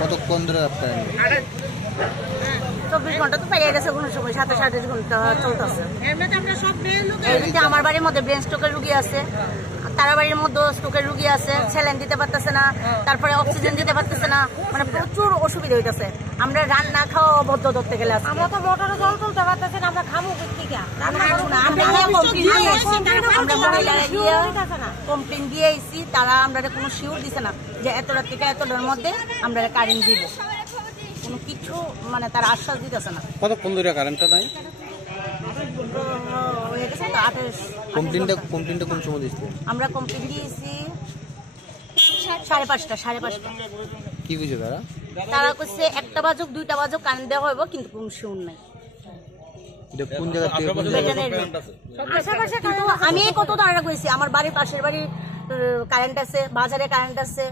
কতক্ষণ ধরে আপনার 24 ঘন্টা তো পেরিয়ে গেছে, কোনো সময় 27-28 ঘন্টা চলতেছে। এইদিকে আমার বাড়ির মধ্যে ব্রেন স্ট্রোকের রুগী আছে, তারা বাড়ির মধ্যে স্ট্রোকের রুগী আছে, স্যালাইন দিতে পারতেছে না, তারপরে অক্সিজেন দিতে পারতেছে না, মানে প্রচুর অসুবিধা হইতেছে। আমরা রান্না খাওয়া বদ্ধ ধরতে গেলে আমরা তো মোটরে জল তুলতে পারতেছি না, আমরা খামু কোথেকে? আমরা কমপ্লেন দিয়ে আইছি, তারা আমরা কোনো শিওর দিছে না যে এত রাত থেকে এতটার মধ্যে আমরা কারেন্ট দিব, কোনো কিছু মানে তারা আশ্বাস দিতেছে না। কতক্ষণ ধরে কারেন্টটা নাই? কমপ্লেনটা কোন সময় দিয়েছে? আমরা কমপ্লেন দিয়েছি 5:30। কি কইছে তারা? তারা কইছে 1টা বাজুক 2টা বাজুক কারেন্ট দেওয়া হইব, কিন্তু কোনো শিওর নাই। এটা কোন জায়গা থেকে কোন আশেপাশে কিন্তু আমি কত তারা কইছি, আমার বাড়ির পাশের বাড়ির কারেন্ট আছে, বাজারে কারেন্ট আছে,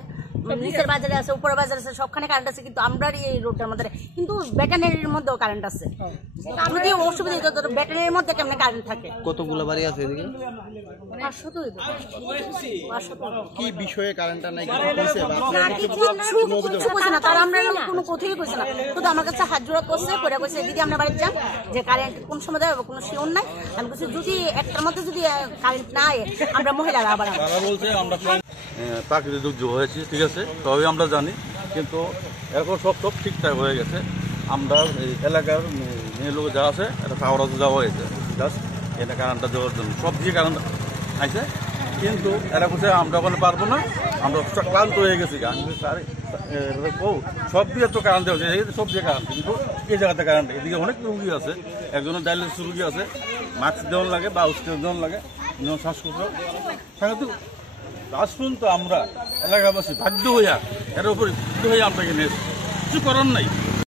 নিচের বাজারে আছে, উপরের বাজারে আছে, সবখানে কারেন্ট আছে, কিন্তু আমরা এই রোডটার মধ্যে কিন্তু ব্যাটারির মধ্যেও কারেন্ট আছে। যদি অসুবিধা হইতো ব্যাটারির মধ্যে কেমনে কারেন্ট থাকে? কতগুলো বাড়ি আছে এদিকে? 500 তো হইতো। কি বিষয়ে কারেন্টটা নাই কিছু কইছে না, তারা আমরা কোনো কথাই কইছে না, শুধু আমার কাছে হাত জোড়া করছে, করে কইছে দিদি আমরা বাড়িতে যান, যে কারেন্ট কোন সময় দেবে কোনো শিওর নাই। আমি কইছি যদি 1টার মধ্যে যদি কারেন্ট না আয় আমরা মহিলারা আবার বলছে আমরা প্রাকৃতিক দুর্যোগ হয়েছে, ঠিক আছে, তবে আমরা জানি, কিন্তু এখন সব ঠিকঠাক হয়ে গেছে। আমরা এই এলাকার মেয়ে লোক যা আছে এটা খাওয়াতে যাওয়া হয়েছে, জাস্ট এটা কারেন্টটা দেওয়ার জন্য সব দিয়ে কারেন্ট আছে, কিন্তু এরা বলছে আমরা ওখানে পারবো না, আমরা ক্লান্ত হয়ে গেছি। সব দিয়ে তো কারেন্ট দেওয়া হয়েছে, সব দিয়ে কারেন্ট, কিন্তু এই জায়গাতে কারেন্ট, এদিকে অনেক রুগী আছে, একজনের ডায়ালিসিস রুগী আছে, মাস্ক দেওয়ার লাগে বা অক্সিজেন দেওয়ার লাগে, শ্বাসকষ্ট সাংঘাতিক। লাস্ট তো আমরা এলাকাবাসী বাধ্য হইয়া এর উপরে বাধ্য হইয়া আমরা কিনে কিছু করার নাই।